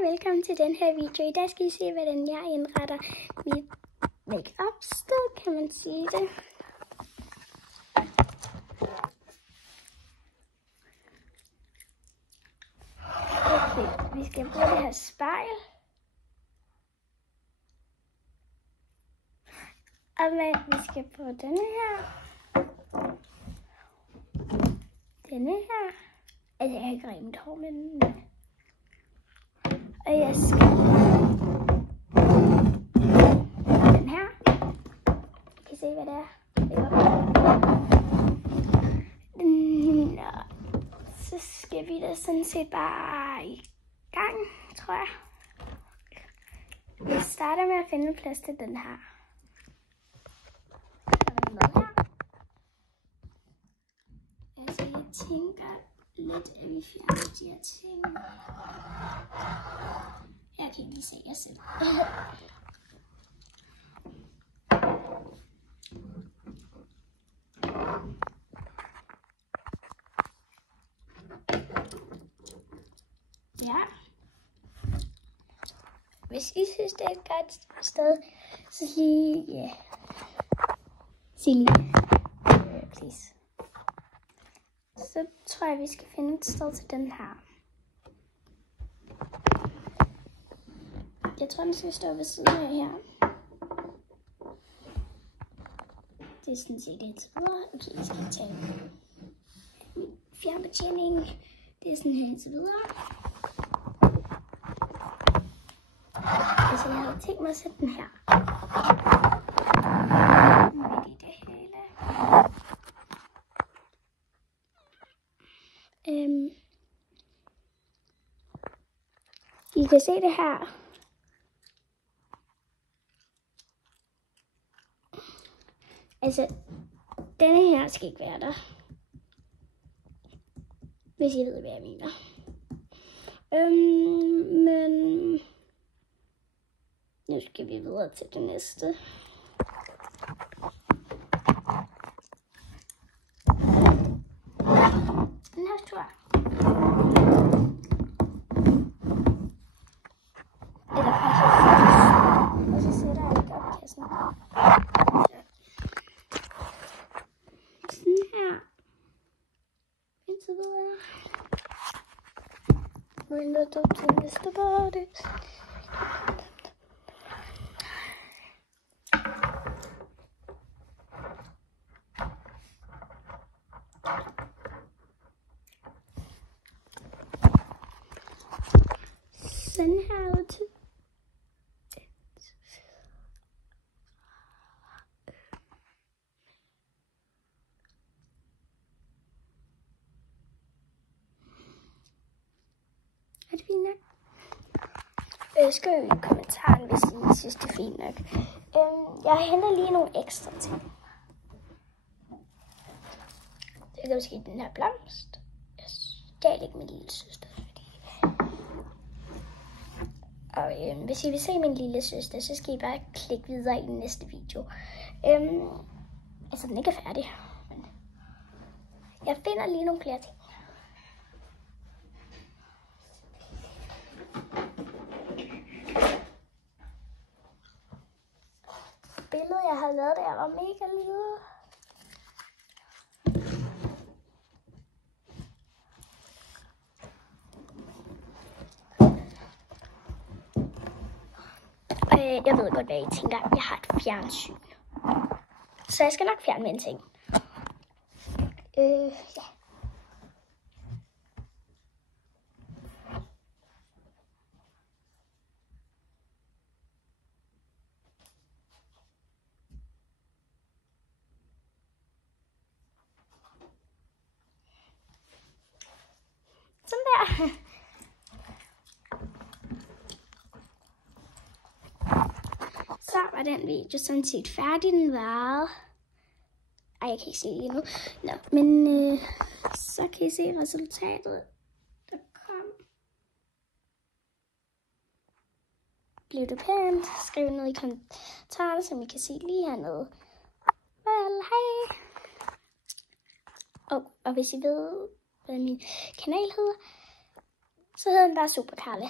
og velkommen til den her video. I dag skal I se, hvordan jeg indretter mit make-up-sted, kan man sige det. Okay, vi skal bruge det her spejl. Og vi skal bruge denne her. Denne her. Altså, jeg har ikke remt hår med den. Og jeg skal den her. I kan se, hvad det er. Nå. Så skal vi da sådan set bare i gang, tror jeg. Vi starter med at finde plads til den her. Altså, jeg tænker lidt, at vi fjerner de her ting. Jeg kan ikke se jer selv. Ja. Hvis I synes, det er et godt sted, så lige, ja. Sig lige. Please. Så tror jeg, vi skal finde et sted til den her. Jeg tror, den skal stå ved siden af her. Det er sådan set indtil videre. Okay, jeg skal tage min fjernbetjening. Det er sådan her indtil videre. Altså, jeg havde tænkt mig at sætte den her. Midt i det hele. I kan se det her. Altså, denne her skal ikke være der. Hvis I ved, hvad jeg mener. Men nu skal vi videre til det næste. Den her tror jeg. Eller faktisk. Og så sætter jeg ikke opkassen. Sådan her. Indtil videre. Men det er til næste borde. Sådan her ud til. Er det fint nok? Skriv i kommentaren, hvis I synes, det er fint nok. Jeg henter lige nogle ekstra ting. Det kan måske den her blomst. Jeg stjal ikke min lille søster. Og hvis I vil se min lille søster, så skal I bare klikke videre i den næste video. Altså, den ikke er færdig. Men jeg finder lige nogle flere ting. Billedet, jeg har lavet der, var mega lille. Jeg ved godt, hvad I tænker. Jeg har et fjernsyn. Så jeg skal nok fjerne mine ting. Ja. Sådan der. Så var den video sådan set færdig. Den varede. Ej, jeg kan ikke se lige nu. Nå, men så kan I se resultatet. Der kom. Blev det pænt? Skriv ned i kommentarerne, som I kan se lige hernede. Well, hej. Og hvis I ved, hvad min kanal hedder, så hedder den bare Super Karla.